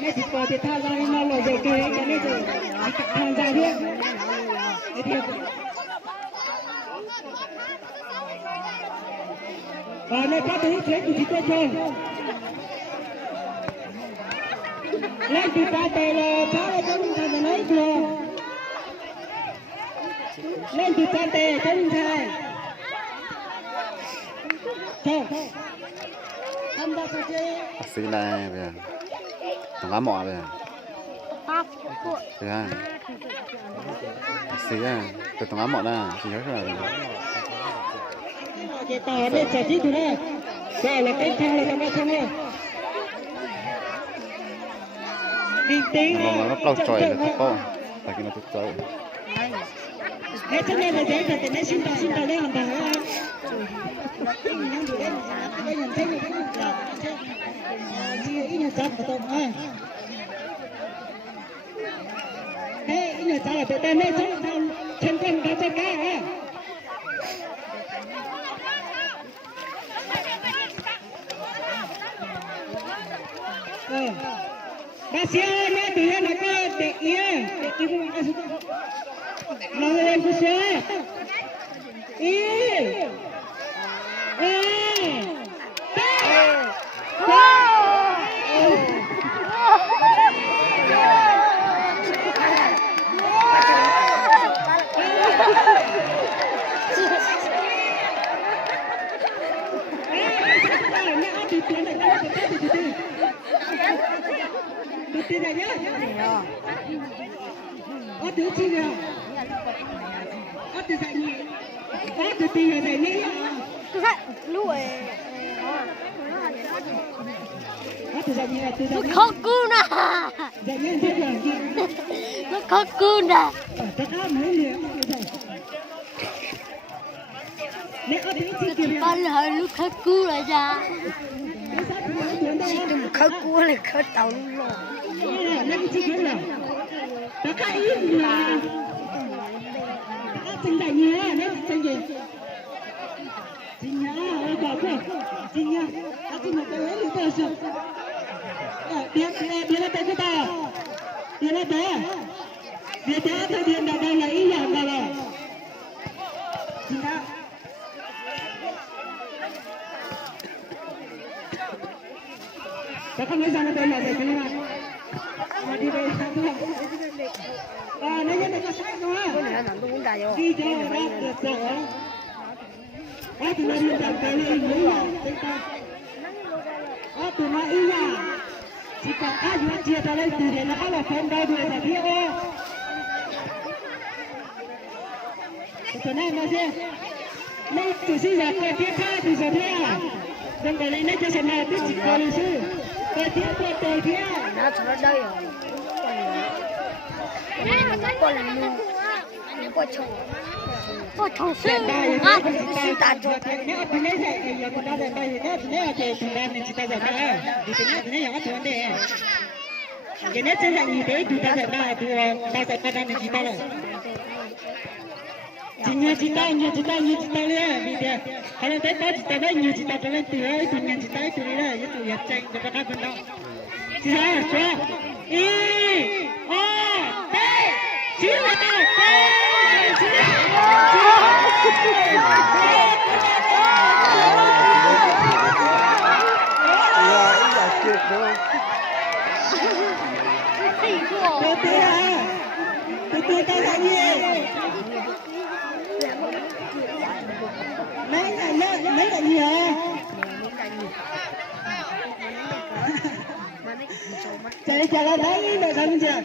Nên chỉ có thể tham gia mà lo dễ cái này rồi tham gia đi. Và nên các thứ thế của chúng tôi thôi. Lên từ ta tề là cháu là tôi thằng này nói chưa. Lên từ ta tề tôi thầy. Thôi. Tham gia sao chứ? Xí này bây giờ. Thằng lá mọ bây giờ. Thứ hai. Xí à. Từ thằng lá mọ ra. Xí hết rồi. Cái tàu này chạy đi từ đây. Đây là cái thang là cái thang này. Bình tĩnh. Nó lâu trời là thật to. Tại cái nó thật trời. Thế cho nên là dễ là để nó xin tàu đây hoàn toàn là. Hey, ini cara betul ni centang kaca kah? Masih ni dia nak dek ia, dek ibu angkat sudah. Mau yang susah. Đi này nhá. Ở từ chi nào? Ở từ dạy nhỉ? Ở từ gì là dạy nhỉ? Cứ dạy lùi. Ở từ dạy nhỉ là từ dạy nhỉ? Nó khó cún à? Dạy nhỉ thế là gì? Nó khó cún à? Tất cả mấy liền. Nếu ở từ chi kia. Ba lời lúc khó cún là ra. Chỉ đừng khó cún là khó tàu luôn rồi. Lấy cái chi kia nào? Tất cả im là. Chính đại nhé, đấy chính gì? Chính nhá, bảo không? Chính nhá, chính một cái lấy được rồi. Điện là cái ta, điện là bé, điện thôi điện là đây là ý nhà bà bà. Chính nhá. Các bạn nói rằng đây là cái này. Mà đi về sang là nó nhất là có sai không á? Đi cho ra được rồi. Tụi nó đi làm cái này mới là chúng ta. Tụi nó ý là chỉ cần ai muốn chia ra đây từ để nó là không đau đuổi là biết ô. Tụi này mà xem. Nên tụi sĩ giả cái tiếp theo tụi giả thế à? Đừng có lấy nó cho xem nào tụi chỉ có lý sư. Cái tiếp theo tụi thế à? Nó cho nó đây rồi. Con là ngu. Con thằng sư ngáp sư ta cho. Nếu tụi nó dạy thì giờ tụi nó dạy đây thì nếu thì tụi nó mình chỉ ta dạy đây. Thì tụi nó dạy tụi nó đây. Cái này sẽ dạy như thế tụi ta dạy đây tụi ta dạy ta mình chỉ ta rồi. Chỉ nhiều chỉ ta lên vì thế. Kalau tới có chỉ ta đấy nhiều chỉ ta cho lên từ ấy tụi mình chỉ ta từ đấy tụi nhặt tranh cho các bạn đâu. Chỉ là cho. Chỉ là tao. Tôi tao là gì? Mấy là gì hả? Chạy là đấy mà sao chưa?